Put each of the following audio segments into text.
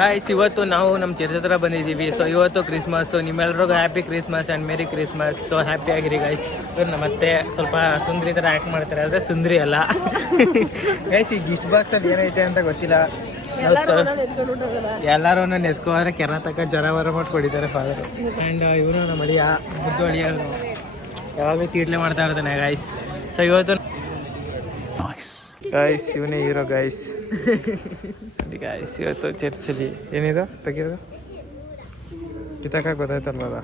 Guys ಇವತ್ತು ನಾವು ನಮ್ಮ ಚರ್ಚ್ ಹತ್ರ ಬಂದಿದ್ದೀವಿ. ಸೊ ಇವತ್ತು ಕ್ರಿಸ್ಮಸ್. ನಿಮ್ಮೆಲ್ರಿಗೂ happy Christmas and merry Christmas. So happy ಆಗಿರಿ ಗಾಯ್ಸ್. ಮತ್ತೆ ಸ್ವಲ್ಪ ಸುಂದ್ರಿ ಥರ ಆ್ಯಕ್ಟ್ ಮಾಡ್ತಾರೆ, ಆದರೆ ಸುಂದ್ರಿ ಅಲ್ಲ ಗೈಸ್. ಈ ಗಿಫ್ಟ್ ಬಾಕ್ಸಲ್ಲಿ ಏನೈತೆ ಅಂತ ಗೊತ್ತಿಲ್ಲ. ಎಲ್ಲರೂ ನೆತ್ಕೋದ್ರೆ ಕೆರ ತಕ್ಕ ಜ್ವರ ಮಾಡಿ ಕೊಡಿದ್ದಾರೆ ಫಾದರ್. ಆ್ಯಂಡ್ ಇವನು ನಮ್ಮ ಅಳಿಯ ಮುದ್ದು ಅಳಿಯ ಯಾವಾಗಲೂ ತೀಡ್ಲೆ ಮಾಡ್ತಾ ಇರ್ತಾನೆ ಗಾಯ್ಸ್. ಸೊ ಇವತ್ತು ಗಾಯ್ಸ್ ಇವನೇ ಹೀರೋ ಗಾಯ್ಸ್. ಗಾಯ್ಸ್ ಇವತ್ತು ಚರ್ಚಲ್ಲಿ ಏನಿದು ತೆಗಿಯೋದು ಕಿತಕ ಗೊತ್ತಾಯ್ತಲ್ವಲ್ಲ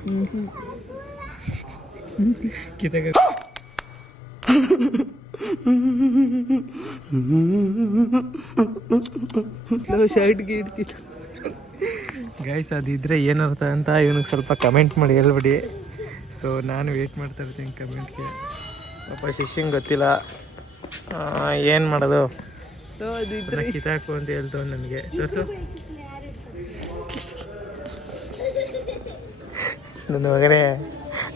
ಕಿತಕ ಶರ್ಟ್ ಗೀಟ್ ಗೈಸ್. ಅದಿದ್ರೆ ಏನರ್ಥ ಅಂತ ಇವನಿಗೆ ಸ್ವಲ್ಪ ಕಮೆಂಟ್ ಮಾಡಿ ಹೇಳ್ಬಿಡಿ. ಸೊ ನಾನು ವೇಟ್ ಮಾಡ್ತಾ ಇರ್ತೀನಿ ಕಮೆಂಟ್ಗೆ. ಪಾಪ ಶಿಷ್ಯಂಗೆ ಗೊತ್ತಿಲ್ಲ ಏನು ಮಾಡೋದು. ಕಿತಾಕು ಅಂತ ಹೇಳ್ತವ ನನಗೆ ದೋಸು. ನನ್ನ ಮಗನೇ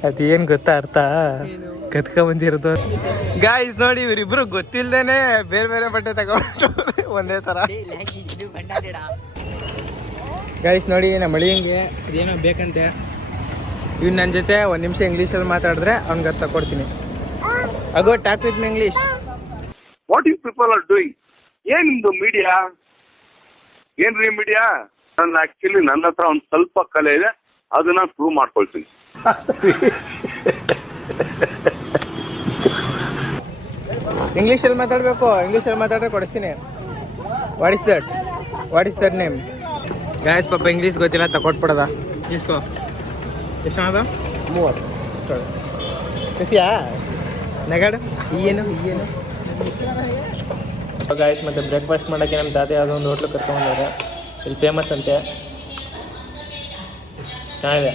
ಅದು ಏನು ಗೊತ್ತಾ ಅರ್ಥ ಕತ್ಕೊಂಬಂದಿರೋದು ಗಾಯ್ಸ್. ನೋಡಿ ಇವರಿಬ್ರು ಗೊತ್ತಿಲ್ದೇನೆ ಬೇರೆ ಬೇರೆ ಬಟ್ಟೆ ತಗೊಂಡು ಒಂದೇ ಥರ ಗಾಯ್ಸ್. ನೋಡಿ ನಮ್ಮ ಅಳಿಯಂಗೆ ಅದೇನೋ ಬೇಕಂತೆ. ಇವ್ನು ನನ್ನ ಜೊತೆ ಒಂದು ನಿಮಿಷ ಇಂಗ್ಲೀಷಲ್ಲಿ ಮಾತಾಡಿದ್ರೆ ಅವ್ನಿಗೆ ಅದು ತಗೊಡ್ತೀನಿ. ಅಗೋ talk with me English. What you people are doing? ಏನ್ ನಿಮ್ದು ಮೀಡಿಯಾ? ಏನ್ರಿ ಮೀಡಿಯಾ? ಆಕ್ಚುಲಿ ನನ್ನ ಹತ್ರ ಒಂದ್ ಸ್ವಲ್ಪ ಕಲೆ ಇದೆ, ಅದನ್ನ ಪ್ರೂವ್ ಮಾಡ್ಕೊಳ್ತೀನಿ. ಇಂಗ್ಲೀಷಲ್ಲಿ ಮಾತಾಡಬೇಕು. ಇಂಗ್ಲೀಷಲ್ಲಿ ಮಾತಾಡ್ರೆ ಕೊಡಿಸ್ತೀನಿ. What is that name guys? ಪಾಪ ಇಂಗ್ಲೀಷ್ ಗೊತ್ತಿಲ್ಲ, ತಕೊಟ್ಬಿಡದ. ಇಸ್ಕೋ ಎಷ್ಟು ಅದ? 30 ಖುಷಿಯಾ ನಗಾಡು. ಏನು ಗಾಯ್ಸ್. ಮತ್ತೆ ಬ್ರೇಕ್ಫಾಸ್ಟ್ ಮಾಡೋಕ್ಕೆ ನಮ್ಮ ತಾತ ಯಾವುದೋ ಒಂದು ಹೋಟ್ಲು ಕರ್ಕೊಂಡ್ರೆ ಇಲ್ಲಿ ಫೇಮಸ್ ಅಂತೆ, ಚೆನ್ನಾಗಿದೆ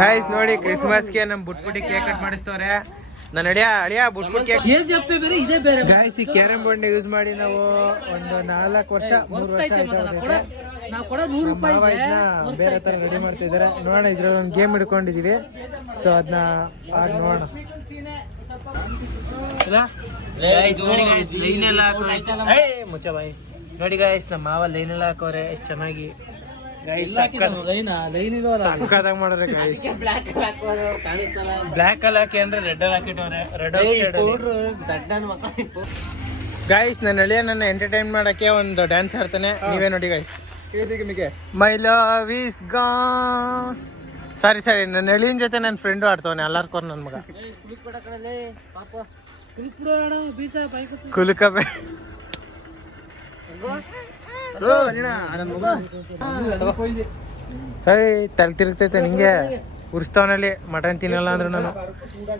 ಗಾಯ್ಸ್. ನೋಡಿ ಕ್ರಿಸ್ಮಸ್ಗೆ ನಮ್ಮ ಬುಟ್ಬುಟ್ಟಿ ಕೇಕ್ ಕಟ್ ಮಾಡಿಸ್ತವ್ರೆ. ನಾನು ಅಳಿಯ ಬುಟ್ಬುಟ್ ಕೇಕ್ ಗಾಯ್ಸ್. ಈ ಕ್ಯಾರಮ್ ಬೋರ್ಡ್ ಯೂಸ್ ಮಾಡಿ ನಾವು ಒಂದು 3 ವರ್ಷ ಬೇರೆ ತರ ರೆಡಿ ಮಾಡ್ತಾ ಇದಾರೆ. ನೋಡೋಣ, ಇದ್ರಲ್ಲಿ ಒಂದು ಗೇಮ್ ಹಿಡ್ಕೊಂಡಿದೀವಿ. ಸೊ ಅದನ್ನ ನೋಡೋಣ. ಲೈನ್ ಎಲ್ಲ ಮುಚ್ಚ ಬಾಯಿ. ನೋಡಿ ಗಾಯ್ಸ್, ನಮ್ಮ ಮಾವ ಲೈನ್ ಎಲ್ಲ ಹಾಕೋರೆ ಎಷ್ಟು ಚೆನ್ನಾಗಿ ಸಕ್ಕತ್ತಾಗಿ ಮಾಡೋರೆ ಗಾಯ್ಸ್. ಬ್ಲ್ಯಾಕ್ ಅಲ್ಲಿ ಹಾಕಿ ಅಂದ್ರೆ ರೆಡ್ ಅಲ್ಲಿ ಹಾಕಿಟ್ಟವ್ರೆ. Red guys. ನನ್ನ ಅಳಿಯ ನನ್ನ ಎಂಟರ್ಟೈನ್ ಮಾಡಕ್ಕೆ ಒಂದು ಡ್ಯಾನ್ಸ್ ಆಡ್ತಾನೆ, ನೀವೇ ನೋಡಿ guys. My love is gone. Sorry ನನ್ನ ಎಳಿಯನ್ ಜೊತೆ ನನ್ನ ಫ್ರೆಂಡು ಆಡ್ತವನೆ ಎಲ್ಲಾರ್ಕೋರ್ ನನ್ನ ಮಗ. ಕುಲುಕಬೆ ತಲೆ ತಿರುಗ್ತೈತೆ ನಿಂಗೆ. ಉರ್ಸ್ತವನಲ್ಲಿ ಮಟನ್ ತಿನ್ನಲ್ಲ ಅಂದ್ರು ನಾನು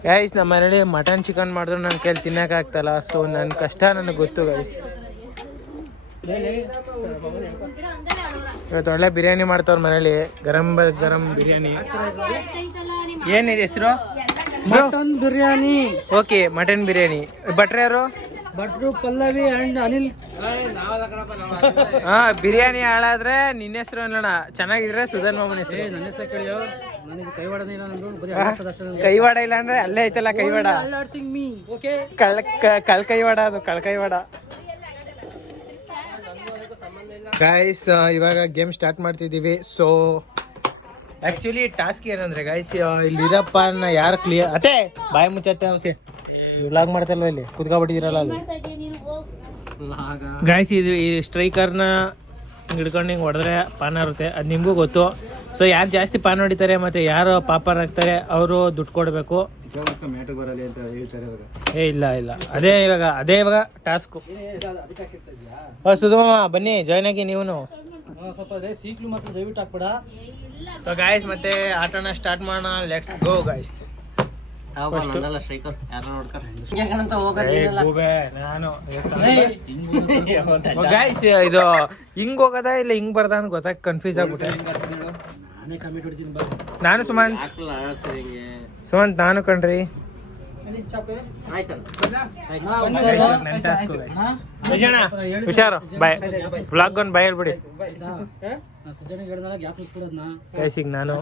ಗೈಸ್. ನಮ್ಮ ಮನೇಲಿ ಮಟನ್ ಚಿಕನ್ ಮಾಡಿದ್ರು ನನ್ನ ಕೈಲಿ ತಿನ್ನಕ್ಕೆ ಆಗ್ತಾಯಿಲ್ಲ. ಸೊ ನನ್ನ ಕಷ್ಟ ನನಗೆ ಗೊತ್ತು ಗೈಸ್. ಇವತ್ತು ಒಳ್ಳೆ ಬಿರಿಯಾನಿ ಮಾಡ್ತವ್ರ ಮನೇಲಿ, ಗರಂ ಬಿರಿಯಾನಿ. ಏನಿದೆ ಹೆಸರು? Mutton biryani. Okay, mutton biryani. ಭಟ್ರು ಯಾರು? ಭಟ್ರು ಪಲ್ಲವಿ ಅಂಡ್ ಅನಿಲ್. ಹಾ, ಬಿರಿಯಾನಿ ಹಾಳಾದ್ರೆ ನಿನ್ನ ಹೆಸರು ಅಲ್ಲಣ್ಣ, ಚೆನ್ನಾಗಿದ್ರೆ ಸುಧನ್ ಮಾಮನ ಹೆಸರು. ನನ್ನ ಹೆಸರು ಕೇಳಿಯೋ. ಕೈವಾಡ ಇಲ್ಲ ಅಂದ್ರೆ ಅಲ್ಲೇ ಐತಲ್ಲ ಕೈವಾಡ. ಕೈವಾಡ ಅದು ಕೈವಾಡ. ಗಾಯ್ಸ್ ಇವಾಗ ಗೇಮ್ ಸ್ಟಾರ್ಟ್ ಮಾಡ್ತಿದ್ದೀವಿ. ಸೊ ಆ್ಯಕ್ಚುಲಿ ಟಾಸ್ಕ್ ಏನಂದ್ರೆ ಗಾಯ್ಸ್, ಇಲ್ಲಿರಪ್ಪ ಯಾರು ಕ್ಲಿಯರ್ ಅತ್ತೆ ಬಾಯಿ ಮುಚ್ಚತ್ತೆ ಔಸೆ ವ್ಲಾಗ್ ಮಾಡ್ತಲ್ವ ಇಲ್ಲಿ ಕುತ್ಕೊಬಿಟ್ಟಿದ್ದೀರಲ್ಲ ಅಲ್ಲಿ ಗಾಯ್ಸ್. ಇದು ಈ ಸ್ಟ್ರೈಕರ್ನ ಹಿಡ್ಕೊಂಡು ಹಿಂಗೆ ಹೊಡೆದ್ರೆ ಪಾನ್ ಇರುತ್ತೆ, ಅದು ನಿಮಗೂ ಗೊತ್ತು. ಸೊ ಯಾರು ಜಾಸ್ತಿ ಪಾನ್ ಹೊಡಿತಾರೆ ಮತ್ತು ಯಾರು ಪಾಪರ್ ಹಾಕ್ತಾರೆ ಅವರು ದುಡ್ಡು ಕೊಡಬೇಕು. ಇಲ್ಲ ಅದೇ ಇವಾಗ ಟಾಸ್ಕು. ಸುಧಮ್ಮ ಬನ್ನಿ ಜಾಯ್ನ್ ಆಗಿ ನೀವು. ಸೊ ಗಾಯ್ಸ್ ಮತ್ತೆ ಆಟನ ಸ್ಟಾರ್ಟ್ ಮಾಡೋಣ. Let's go guys. ಗಾಯ್ಸ್ ಇದು ಹಿಂಗ್ ಹೋಗದ ಇಲ್ಲ ಹಿಂಗ್ ಬರ್ದ ಅಂತ ಗೊತ್ತಾಗ ಕನ್ಫ್ಯೂಸ್ ಆಗ್ಬಿಟ್ಟೆ. ನಾನು ಸುಮಂತ್ ನಾನು ಕಣ್ರಿ. ಹುಷಾರು ಬಾಯ್. ಬ್ಲಾಗ್ ಒಂದು ಬಾಯ್ ಹೇಳ್ಬಿಡಿ ಗೈಸಿಗೆ. ನಾನು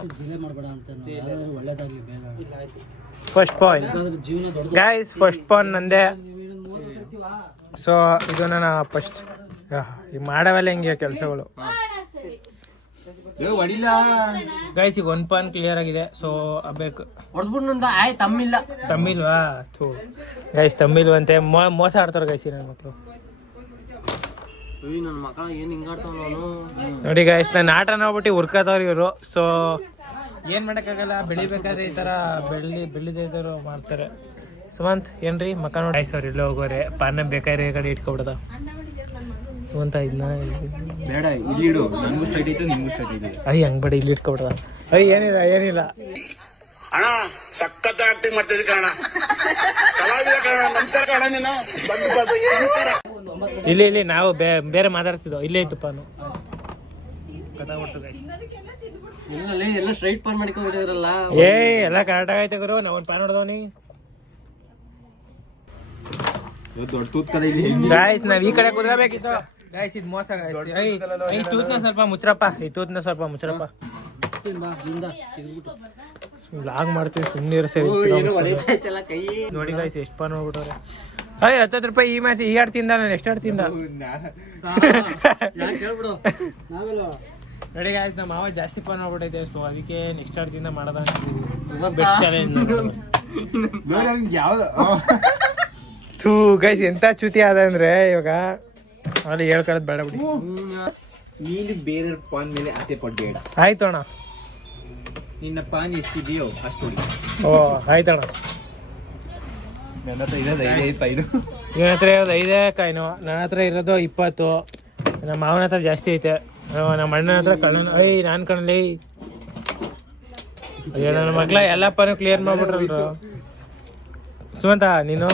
first point guys, first point ನಂದೆ. ಸೊ ಇದು ನನ್ನ ಫಸ್ಟ್ ಈಗ ಮಾಡವೆಲ್ಲ ಹಿಂಗೆ ಕೆಲಸಗಳು. ಗೈಸ್ ಈಗ 1 ಪಾನ್ ಕ್ಲಿಯರ್ ಆಗಿದೆ. ಸೊ ಅಬೇಕು ತಮ್ಮಿಲ್ವಾ ಗೈಸ್, ತಮ್ಮಿಲ್ವಂತೆ. ಮೋಸ ಆಡ್ತಾರ ಗೈಸ್ ನನ್ನ ಮಕ್ಕಳು. ನೋಡಿ ಗೈಸ್, ನನ್ನ ಆಟ ನೋಡ್ಬಿಟ್ಟು ಹುರ್ಕತ್ತವ್ರು ಇವರು. ಸೊ ಏನ್ ಮಾಡಕ್ಕಾಗಲ್ಲ, ಬೆಳಿಬೇಕಾದ್ರೆ ಈ ತರ ಬೆಳಿದಿದ್ರು ಮಾಡ್ತಾರೆ. ಸುಮಂತ್ ಏನ್ರಿ ಮಕ್ಕ ನೋಡಿ ಗೈಸ್, ಅವ್ರು ಇಲ್ಲೇ ಹೋಗೋರೆ. ಪಾನ ಬೇಕಾದ್ರೆ ಈ ಕಡೆ ಇಟ್ಕೊಬಿಡದ ಸುಮಂತ. ಇದನ್ನ ಬೇಡ ಇಲ್ಲಿ ಇಡು, ನನಗೂ ಸ್ಟೈಟ್ ಐತೆ ನಿಮಗೂ ಸ್ಟೈಟ್ ಐತೆ. ಅಯ್ಯ ಹಂಗ್ ಬೇಡ, ಇಲ್ಲಿ ಇಟ್ಕೊಬಿಡದ. ಏನಿಲ್ಲ ಅಣ್ಣ ಸಖತ್ ಆಕ್ಟಿಂಗ್ ಮಾಡ್ತಿದ್ದೆ ಕಣ. ನಮಸ್ಕಾರ ಕಣ. ನೀನು ಇಲ್ಲಿ ನಾವು ಬೇರೆ ಮಾತಾಡ್ತಿದ್ದೋ. ಇಲ್ಲೇ ಇತ್ತು ಪಾನು. ಎಲ್ಲ ಸ್ಟ್ರೈಟ್ ಪಾನ್ ಮಾಡಿಕೊಂಡ್ಬಿಟ್ಟಿದ್ರಲ್ಲ. ಎಲ್ಲ ಕರೆಕ್ಟ್ ಆಗೈತೆ ಗುರು. ನಾವ್ ಒಂದು ಪಾನ್ ಹೊಡೆದವನಿ ದೊಡ್ಡ ತೂತ್ ಕಡೆ ಇಲ್ಲಿ. ಗಾಯ್ಸ್ ನಾವ್ ಈ ಕಡೆ ಕುದ್ಕೋಬೇಕಿತ್ತು ಗಾಯ್ಸ್. ಇದು ಮೋಸ ಗಾಯ್ಸ್. ಈ ತೂತ್ನ ಸ್ವಲ್ಪ ಮುಚ್ರಪ್ಪ. ಲಾಗ್ ಮಾಡ್ತೀವಿ ಸುಮ್ಮನೆ ಸೇರಿ. ನೋಡಿ ಗಾಯ್ಸ್ ಎಷ್ಟು ಪಾನ್ ಹೋಗ್ಬಿಟ್ಟವ್ರೆ. 10 ರೂಪಾಯಿ ಈ ಮ್ಯಾಚ್. ಈ ಆಡ್ ತಿಂದ, ನಾನು ನೆಕ್ಸ್ಟ್ ಆಡ್ ತಿಂದ. ನೋಡಿ ಗಾಯ್ಸ್, ನಮ್ಮ ಮಾವ ಜಾಸ್ತಿ ಪಾನ್ ಹೋಗ್ಬಿಟ್ಟೈತೆ. ಸೊ ಅದಕ್ಕೆ ನೆಕ್ಸ್ಟ್ ಆಡ್ ತಿಂದ ಮಾಡೋದ ಬೆಸ್ಟ್ ಚಾಲೆಂಜ್. ಥೂ ಗೈಸ್, ಎಂತ ಚ್ಯುತಿ ಆದ ಅಂದ್ರೆ ಇವಾಗ ಅಲ್ಲಿ ಹೇಳ್ಕೊಳ್ಳೋದು ಬೇಡ ಬಿಡಿ. ನೀನು ಬೇರೆ ಪಾನ್ ಮೇಲೆ ಆಸೆ ಪಡ್ಬೇಡ. ಆಯ್ತಣ್ಣ, ನಿನ್ನ ಪಾನ್ ಎಷ್ಟಿದೆಯೋ ಅಷ್ಟು. ಓ ಆಯ್ತಣ್ಣ. ನನ್ನ ಹತ್ರ ಇರೋದು 5. ಇವನ ಹತ್ರ ಇರೋದು 5 ಕಾಯಿನು. ನನ್ನ ಹತ್ರ ಇರೋದು 20. ನಮ್ಮ ಮಾವನ ಹತ್ರ ಜಾಸ್ತಿ ಐತೆ. ನಮ್ಮ ಅಣ್ಣನ ಹತ್ರ ನಾನು ಕಣ್ಣಲ್ಲಿ. ಅಯ್ಯೋ ನನ್ನ ಮಕ್ಳ ಎಲ್ಲ ಪಾನು ಕ್ಲಿಯರ್ ಮಾಡ್ಬಿಟ್ರಲ್ರು. ಸುಮಂತ ನೀನು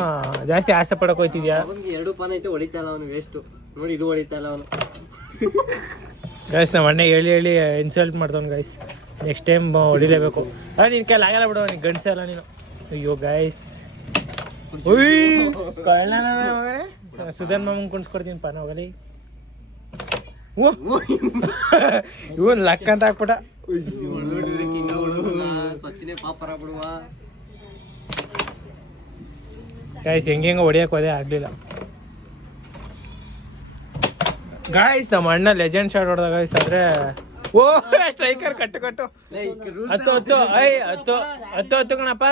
ಜಾಸ್ತಿ ಆಸೆ ಪಡಕ್ ಹೋಯ್ತಿದ್ಯಾ. 2 ಪಾನ್ ಐತೆ, ಹೊಡಿತಾ ಇಲ್ಲ ಅವನು. ವೇಸ್ಟ್ ನೋಡಿ, ಇದು ಹೊಡಿತಾ ಇಲ್ಲ ಅವನು. ಗೈಸ್ ನಮ್ಮ ಅಣ್ಣ ಹೇಳಿ ಇನ್ಸಲ್ಟ್ ಮಾಡ್ತಾವ್ನು ಗೈಸ್. ನೆಕ್ಸ್ಟ್ ಟೈಮ್ ಹೊಡಿಲೇಬೇಕು. ನಿನ್ ಕೈಲಿ ಆಗಲ್ಲ ಬಿಡು, ನೀನು ಗಂಡಸೆ ಅಲ್ಲ ನೀನು. ಅಯ್ಯೋ ಗೈಸ್, ಸುಧನ್ ಮಾಮಂಗ್ ಕುಣಿಸ್ಕೊಡ್ತೀನಿ ಪಾನ ಹೋಗಲಿ. ಇವನ್ ಲಕ್ ಅಂತ ಹಾಕ್ಬಿಟ್ಟ. ಸಚಿನೇ ಪಾಪರ ಬಿಡುವ ಗಾಯ್ಸ್. ಹೆಂಗ ಹೊಡಿಯಕ್ ಹೋದೆ, ಆಗ್ಲಿಲ್ಲ ಗಾಯ್ಸ್. ನಮ್ಮ ಅಣ್ಣ ಲೆಜೆಂಡ್ ಶಾಟ್ ಹೊಡೆದ ಗಾಯ್ಸ್. ಆದ್ರೆ ಓ ಸ್ಟ್ರೈಕರ್ ಕಟ್ಟು 10 ಕಣಪ್ಪ.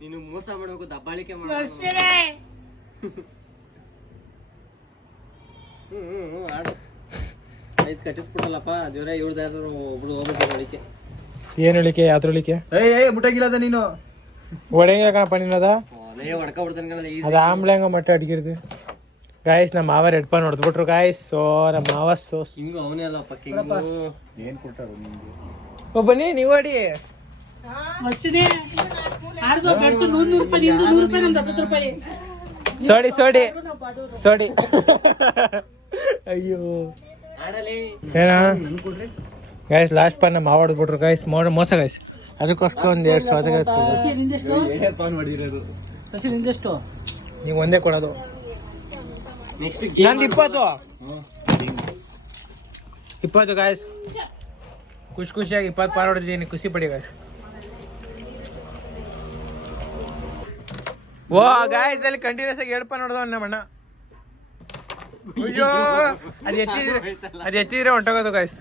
ನೀನು ಮೋಸ ಮಾಡಬೇಕು, ದಬ್ಬಾಳಿಕೆ ಆಯ್ತು, ಕಟ್ಟಿಸ್ಬಿಡಲ್ಲಪ್ಪ ದೇವ್ರ. ಇವ್ರದ್ದು ಒಬ್ರು ಹೋಗ್ಬೇಕು ಹೊಡಿಕೆ. ಏನ್ ಹೇಳಿಕೆ? ಯಾವ್ದ್ರ ಹೇಳಿಕೆ? ಮುಟ್ಟಾಗಿಲ್ಲದ ನೀನು ಹೊಡೆಯ ಕಣಪ್ಪ ನೀನದ. ಹೊಡ್ಕ ಬಿಡ್ತಾನೆ ಅದು ಆಮ್ಲೆ ಹಂಗ ಮಟ್ಟ ಅಡ್ಗಿರ್ದು ಗಾಯ್ಸ್. ನಮ್ಮ ಮಾವ 2 ಪಾನ್ ಹೊಡೆದ್ಬಿಟ್ರು ಗಾಯ್ಸ್. ಸೊ ನಮ್ಮ ಮಾವ ಹಿಂಗು ಅವನೇ ಅಲ್ಲಪ್ಪ. ಏನ್ ಕೊಟ್ಟಾರ ನಿಮ್ಗೆ? ಬನ್ನಿ ನೀವು ಹೊಡಿ. ಸೋಡಿ ಅಯ್ಯೋ ಏನ ಗಾಯ್ಸ್. ಲಾಸ್ಟ್ ಪಾನ್ ನಮ್ಮ ಮಾವ ಹೊಡೆದ್ಬಿಟ್ರು ಗಾಯ್ಸ್. ಮೋಸ ಗಾಯ್ಸ್. ಅದಕ್ಕೋಸ್ಕರ ಒಂದು 200 ಪಾನ್ ಹೊಡೆದಿರೋದು. ನೀವು ಒಂದೇ ಕೊಡೋದು. ನಂದು 20 ಗಾಯ್ಸ್. ಖುಷಿಯಾಗಿ 20 ಪಾನ್ ಹೊಡೆದಿದ್ದೀನಿ. ಖುಷಿ ಪಡಿ ಗಾಯ್ಸ್. ಓ ಗಾಯ್ಸ್, ಅಲ್ಲಿ ಕಂಟಿನ್ಯೂಸ್ ಆಗಿ 2 ಪಾನ್ ಹೊಡೆದವ ನಮ್ಮ ಅಣ್ಣ. ಅಯ್ಯೋ ಅದು ಎತ್ತಿದ್ರೆ ಹೊಂಟೋಗೋದು ಗಾಯ್ಸ್.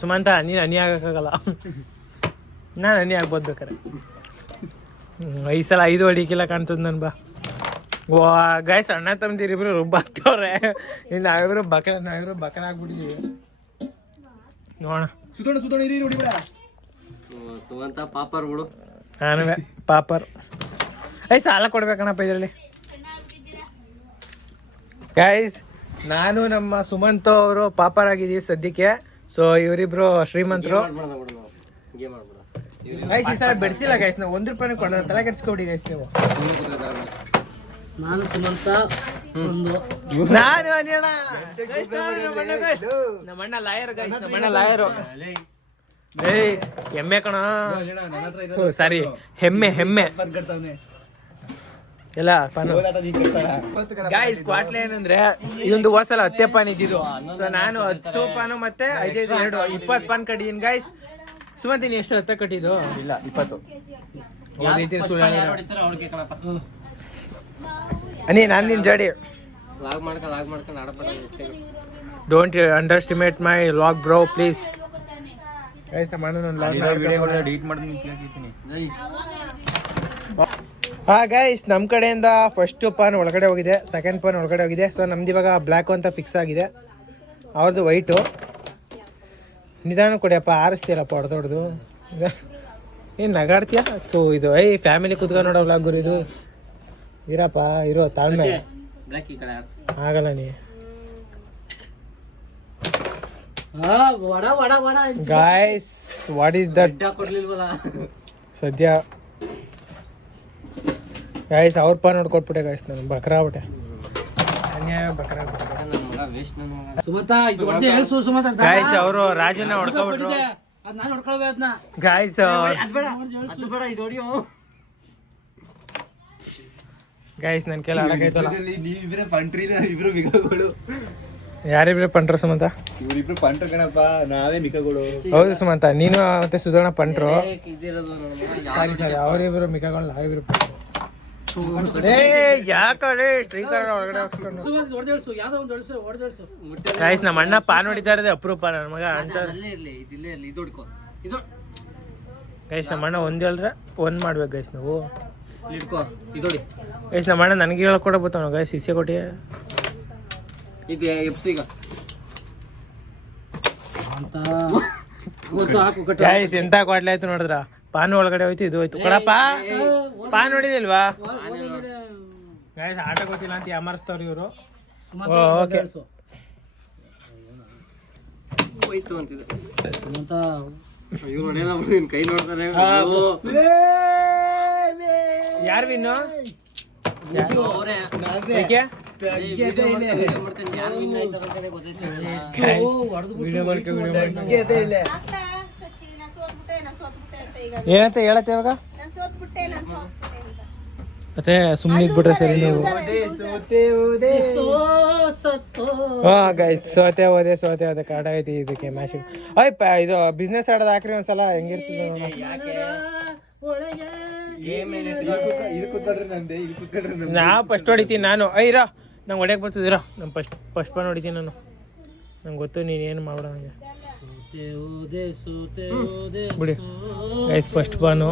ಸುಮಂತ ನೀನು ಹನಿ ಆಗಕ್ಕಾಗಲ್ಲ. ನಾನು ಹನಿ ಆಗ್ಬೋದು ಬೇಕಾರೆ. ಈ ಸಲ 5 ಹೊಡಿಕಿಲ್ಲ ಕಾಣ್ತದ ನನ್. ಬಾ ವಾ ಗಾಯ್ಸ್, ಅಣ್ಣ ತಮ್ಮದಿರಿಬ್ರು ರುಬ್ಬಾಕ್ತವ್ರೆ. ನಾವಿಬ್ರು ಬಕಲ ಆಗ್ಬಿಟ್ಟಿದೀವಿ. ನೋಡೋಣ. ಪಾಪರ್ ಬಿಡು. ನಾನು ಪಾಪರ್. ಸಾಲ ಕೊಡ್ಬೇಕಣ್ಣಪ್ಪ ಇದರಲ್ಲಿ ಗಾಯ್ಸ್. ನಾನು ನಮ್ಮ ಸುಮಂತ್ ಅವರು ಪಾಪರ್ ಆಗಿದೀವಿ ಸದ್ಯಕ್ಕೆ. ಸೊ ಇವರಿಬ್ರು ಶ್ರೀಮಂತರು ಗೈಸ್. ಈ ಸಲ ಬೆಡ್ಸಿಲ್ಲ ಗೈಸ್. ನಾವು 1 ರೂಪಾಯಿ ಕೊಡೋಣ. ತಲೆ ಕೆಡ್ಸ್ಕೊಬಿಡಿ ಗೈಸ್ ನೀವು. ನಾನು ಸುಮಂತ, ನಾನು ನಮ್ಮ ಅಣ್ಣ ಲಾಯರ್ ಗೈಸ್. ನಮ್ಮ ಅಣ್ಣ ಲಾಯರು. ಎಮ್ಮೆ ಕಣ. ಸಾರಿ, ಹೆಮ್ಮೆ ಎಲ್ಲ ಗಾಯ್ಸ್. ಕ್ವಾಟ್ಲೆ ಏನಂದ್ರೆ ಇದೊಂದು ಹೋಸಲ 10 ಪಾನ್ ಇದ್ದಿದ್ದು. ಸೊ ನಾನು 10 ಪಾನು ಮತ್ತೆ 5 20 ಪಾನ್ ಕಟ್ಟಿದೀನಿ ಗಾಯ್ಸ್. ಸುಮಂತೀನಿ ಎಷ್ಟು 10 ಕಟ್ಟಿದ್ದು? ಇಲ್ಲ 20. ನಾನು ನಿನ್ ಜಡಿ ಲಾಗ್ ಮಾಡ್ಕೊಂಡು ಆಡಬೇಡ. Don't underestimate my lag bro please. Guys ನಮ್ಮ ಅಣ್ಣನ ಹಾ ಗೈಸ್, ನಮ್ಮ ಕಡೆಯಿಂದ ಫಸ್ಟ್ ಪಾನ್ ಒಳಗಡೆ ಹೋಗಿದೆ, ಸೆಕೆಂಡ್ ಪಾನ್ ಒಳಗಡೆ ಹೋಗಿದೆ. ಸೊ ನಮ್ದು ಇವಾಗ ಬ್ಲ್ಯಾಕು ಅಂತ ಫಿಕ್ಸ್ ಆಗಿದೆ, ಅವ್ರದ್ದು ವೈಟು. ನಿಧಾನ ಕೊಡಿಯಪ್ಪ, ಆರಿಸ್ತೀರಪ್ಪ ಹೊಡೆದೊಡ್ದು. ಏನು ನಗಾಡ್ತೀಯ? ಸೊ ಇದು ಫ್ಯಾಮಿಲಿ ಕುತ್ಕೊಂಡು ನೋಡೋ ವ್ಲಾಗ್ ಗುರು ಇದು. ಇರಪ್ಪ ಇರೋ ತಾಳ್ಮೆ, ಆಗಲ್ಲ ನೀ. ಗಾಯ್ಸ್ ವಾಟ್ ಈಸ್ ದಟ್ ಸದ್ಯ ಗಾಯ್ಸ್ ಅವ್ರ ಪಾನ್ ನೋಡ್ಕೊಟ್ಬಿಟ್ಟೆ ಗಾಯ್ಸ್, ನಾನು ಬಕ್ರಾಬಿಟ್ಟೆ, ಅನ್ಯಾಯ ಬಕ್ರಾಬಿಟ್ಟೆ ಗಾಯ್ಸ್. ಅವರು ರಾಜನ ಹೊಡ್ಕೊಬಿಟ್ರು ಗಾಯ್ಸ್. ಗಾಯ್ಸ್ ನನ್ ಕೆಲ ಆಡಕೈತಲ್ಲ, ಯಾರಿಬ್ರೆ ಪಂಟ್ರು ಸುಮಂತ? ಇವರಿಬ್ರು ಪಂಟ್ರು ಕಣಪ್ಪ, ನಾವೇ ಮಿಕಗಳು. ಹೌದು ಸುಮಂತ, ನೀನು ಮತ್ತೆ ಸುಧರ್ಣ ಪಂಟ್ರು. ಸಾರಿ ಸಾರಿ, ಅವರಿಬ್ರು ಮಿಕಗಳು, ನಾವಿಬ್ರು ಯಾಕಡೆ ಶ್ರೀಕರ ಒಳಗಡೆ ಹಾಕ್ಸ್ಕೊಂಡು. ಗಾಯ್ಸ್ ನಮ್ಮ ಅಣ್ಣ ಪಾನ್ ಹೊಡಿತಾ ಇರೋದೇ ಅಪರೂಪ ನನ್ನ ಮಗ ಅಂತ. ಗೈಸ್ ನಮ್ಮ ಅಣ್ಣ ಒಂದ್ ಹೇಳಿದ್ರೆ ಒಂದ್ ಮಾಡ್ಬೇಕು ಗೈಸ್ ನಾವು. ಗೈಸ್ ನಮ್ಮ ಅಣ್ಣ ನನಗೆ ಹೇಳ್ಕೊಡ ಬರ್ತಾವ ಗೈಸ್, ಇಸೆ ಕೊಟ್ಟಿ ಗೈಸ್ ಎಂತ ಕ್ವಾಟ್ಲೆ ಆಯ್ತು ನೋಡಿದ್ರ. ಪಾನ್ ಒಳಗಡೆ ಹೋಯ್ತು, ಇದು ಹೋಯ್ತು. ಕೊಡಪ್ಪ ಪಾನ್ ಹೊಡಿದಿಲ್ವಾ ಗೈಸ್? ಆಟ ಗೊತ್ತಿಲ್ಲ ಅಂತ ಯಾಮಾರಿಸ್ತವ್ರು ಇವರು. ಓಕೆ ಕೈ ನೋಡ್ತಾರೆ. ಯಾರು ವಿನ್ನು? ಏನಂತ ಹೇಳತ್ತೆ ಇವಾಗ? ಮತ್ತೆ ಸುಮ್ಮನೆ ಇದ್ಬಿಟ್ರೆ ಸರಿ ನೀವು. ಹಾ ಗೈಸ್, ಸೋತೆ ಹೋದೆ ಕಾಟ ಐತಿ ಇದಕ್ಕೆ ಮ್ಯಾಚ್. ಇದು ಬಿಸ್ನೆಸ್ ಆಡೋದು ಹಾಕ್ರಿ ಒಂದ್ಸಲ, ಹೆಂಗಿರ್ತದೆ ನಾ ಫಸ್ಟ್ ಹೊಡಿತೀನಿ ನಾನು. ಇರೋ ನಂಗೆ ಹೊಡ್ಯಕ್ ಬರ್ತದಿರೋ, ನಾನು ಫಸ್ಟ್ ಪಾನ್ ಹೊಡಿತೀನಿ ನಾನು. ನಂಗೆ ಗೊತ್ತು ನೀನು ಏನು ಮಾಡ್ಬಿಡ ನನಗೆ ಬಿಡಿ ಗೈಸ್. ಫಸ್ಟ್ ಪಾನು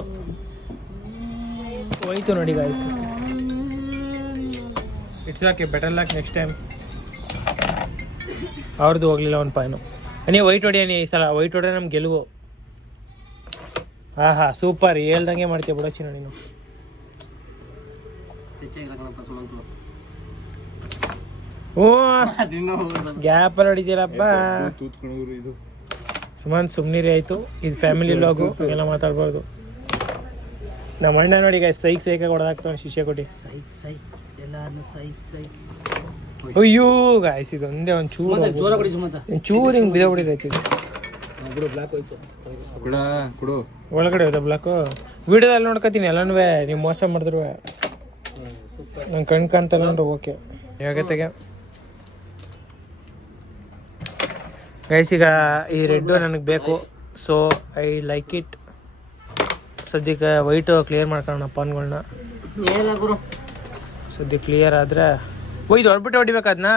ಹೋಯ್ತು ನೋಡಿ guys. It's okay, better luck next time. ಅವ್ರದ್ದು ಹೋಗ್ಲಿಲ್ಲ ಒಂದು ಪಾನು. ನೀ ವೈಟ್ ಹೊಡಿಯ, ನೀ ಈ ಸಲ ವೈಟ್ ಹೊಡ್ರೆ ನಮ್ಗೆ ಗೆಲುವು. ಹಾ ಹಾ ಸೂಪರ್, ಹೇಳ್ದಂಗೆ ಮಾಡ್ತೀಯ ಬಿಡೋಚಿನ ನೀನು. ಓ ಗ್ಯಾಪಲ್ಲಿ ಹೊಡಿತೀರಪ್ಪ ಸುಮಂತ್, ಸುಮ್ನಿರಿ ಆಯ್ತು. ಇದು ಫ್ಯಾಮಿಲಿ ಲಾಗು, ಎಲ್ಲ ಮಾತಾಡ್ಬಾರ್ದು. ನಮ್ಮ ಅಣ್ಣ ನೋಡಿ ಗೈಸ್, ಸೈಕಾಗಿ ಹೊಡೆದಾಕ್ತಾವ ಶಿಷ್ಯ ಕೊಟ್ಟು. ಅಯ್ಯೋ ಗಾಯ್ಸ್, ಇದು ಒಂದೇ ಒಂದು ಚೂರು ಹಿಂಗೆ ಬಿದ್ದೋಗ್ಬಿಟ್ಟಿರೈತಿ. ಒಳಗಡೆ ಹೋದ ಬ್ಲಾಕು. ವಿಡಿಯೋದಲ್ಲಿ ನೋಡ್ಕೊತೀನಿ ಎಲ್ಲನೂ, ನೀವು ಮೋಸ ಮಾಡಿದ್ರು ನಂಗೆ ಕಣ್ ಕಾಣ್ತಲ್ಲ ಅಂದ್ರೆ ಓಕೆ. ಯಾಗತ್ತೆಗೆ ಗೈಸ್, ಈಗ ಈ ರೆಡ್ಡು ನನಗೆ ಬೇಕು, ಸೊ ಐ ಲೈಕ್ ಇಟ್. ಸದ್ಯಕ್ಕೆ ವೈಟು ಕ್ಲಿಯರ್ ಮಾಡ್ಕೊಳ್ಳೋಣ ಪಾನ್ಗಳನ್ನ. ಸದ್ಯ ಕ್ಲಿಯರ್ ಆದರೆ ಒಯ್ದು ಹೊಡ್ಬಿಟ್ಟು ಹೊಡಿಬೇಕು ಅದನ್ನ.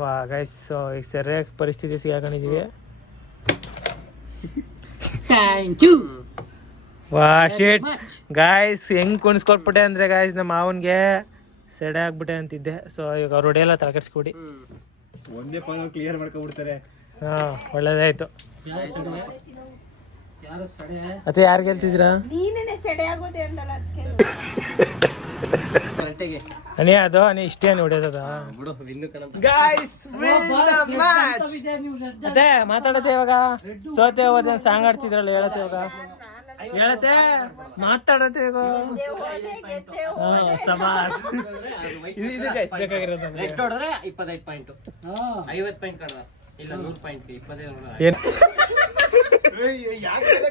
ವಾ ಗೈಸ್, ಈಗ ಸರಿಯಾಗಿ ಪರಿಸ್ಥಿತಿ ಸಿಗಾಕೊಂಡಿದ್ದೀವಿ. ವಾ ಶೇಟ್ ಗಾಯ್ಸ್, ಹೆಂಗ್ ಕುಣಿಸ್ಕೊಟ್ಬಿಟ್ಟೆ ಅಂದ್ರೆ ಗಾಯ್ಸ್, ನಮ್ಮ ಮಾವನ್ಗೆ ಸೆಡೆ ಆಗ್ಬಿಟ್ಟೆ ಅಂತಿದ್ದೆ. ಸೊ ಈಗ ಅವ್ರು ಹೊಡೆಯಲ್ಲ, ತಲೆ ಕೆಡ್ಸ್ಕೊಡಿ. ಒಂದೇ ಪಾನ್ ಕ್ಲಿಯರ್ ಮಾಡ್ಕೊಬಿಡ್ತಾರೆ. ಹಾ ಒಳ್ಳೇದಾಯ್ತು. ಮತ್ತೆ ಯಾರು ಗೆಲ್ತಿದ್ದೀರಾ? ಅನೇ ಅದು ಅನೇ ಇಷ್ಟೇ ಹೊಡೆಯೋದ ಗಾಯ್ಸ್. ಅದೇ ಮಾತಾಡತ್ತೆ ಇವಾಗ. ಸೋತೆ ಹೋದ ಸಾಂಗ್ ಆಡ್ತಿದ್ರಲ್ಲ, ಹೇಳತ್ತೆ ಇವಾಗ, ಹೇಳತ್ತೆ ಮಾತಾಡತ್ತೆ ಇವಾಗ. ಸಮಾಸ್ ಇದು ಗೈಸ್ ಬೇಕಾಗಿರೋದು. 25 ಪಾಯಿಂಟ್ 50 ಪಾಯಿಂಟ್ ಕಡ್ದ ಇಲ್ಲ 100 ಪಾಯಿಂಟ್ 25 ಏನು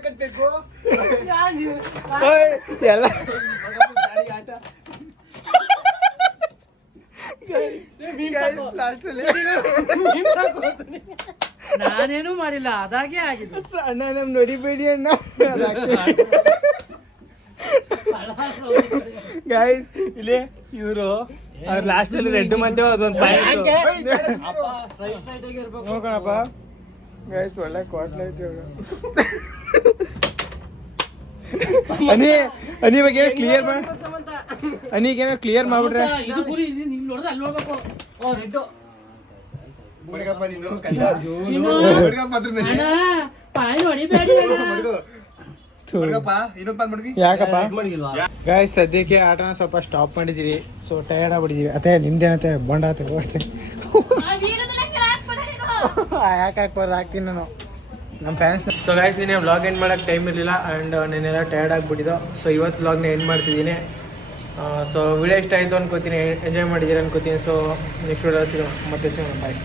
ಕಟ್ಬೇಕು ಎಲ್ಲ ನಾನೇನು ಮಾಡಿಲ್ಲ, ಅದಾಗೆ ಆಗಿದೆ. ಅಣ್ಣ ನಮ್ ನೋಡಿಬೇಡಿ ಅಣ್ಣ. ಗೈಸ್ ಇಲ್ಲಿ ಇವರು ಲಾಸ್ಟ್ ಅಲ್ಲಿ ರೆಡ್ ಮತ್ತೆ ಅದೊಂದು ಪಾಯಿಂಟ್ ನೋಡ್ಕಣಪ್ಪ ಗೈಸ್ ಒಳ್ಳೆ ಕ್ವಾಟ್ಲ ಐತಿ ಅನಿ ಬಗ್ಗೆ ಕ್ಲಿಯರ್ ಮಾಡಿ ಅನಿಗೇನೋ ಕ್ಲಿಯರ್ ಮಾಡ್ಬಿಟ್ರೆ ಯಾಕಪ್ಪ ಗಾಯ್ಸ್ ಸದ್ಯಕ್ಕೆ ಆಟನ ಸ್ವಲ್ಪ ಸ್ಟಾಪ್ ಮಾಡಿದೀವಿ ಸೊ ಟಯರ್ಡ್ ಆಗ್ಬಿಟ್ಟಿದೀವಿ ಅತ್ತೆ ನಿಮ್ದೇನತ್ತೆ ಬಂಡ ಯಾಕೆ ಹಾಕ್ಬಾರ್ದು ಹಾಕ್ತೀನಿ ನಾನು ನಮ್ಮ ಫ್ಯಾನ್ಸ್. ಸೊ ಗಾಯ್ಸ್ ನೀನೆ ವ್ಲಾಗ್ ಎಂಡ್ ಮಾಡೋಕ್ಕೆ ಟೈಮ್ ಇರಲಿಲ್ಲ ಆ್ಯಂಡ್ ನಾನೆಲ್ಲ ಟಯರ್ಡ್ ಆಗಿಬಿಟ್ಟಿದ್ದು. ಸೊ ಇವತ್ತು ವ್ಲಾಗ್ನ ಎಂಡ್ ಮಾಡ್ತಿದ್ದೀನಿ. ಸೊ ವಿಡಿಯೋ ಇಷ್ಟ ಆಯಿತು ಅನ್ಕೋತೀನಿ, ಎಂಜಾಯ್ ಮಾಡಿದ್ದೀರಿ ಅನ್ಕೋತೀನಿ. ಸೊ ನೆಕ್ಸ್ಟ್ ವಿಡಿಯೋ ಸಿಗೋಣ, ಮತ್ತೆ ಸಿಗೋಣ, ಬಾಯ್.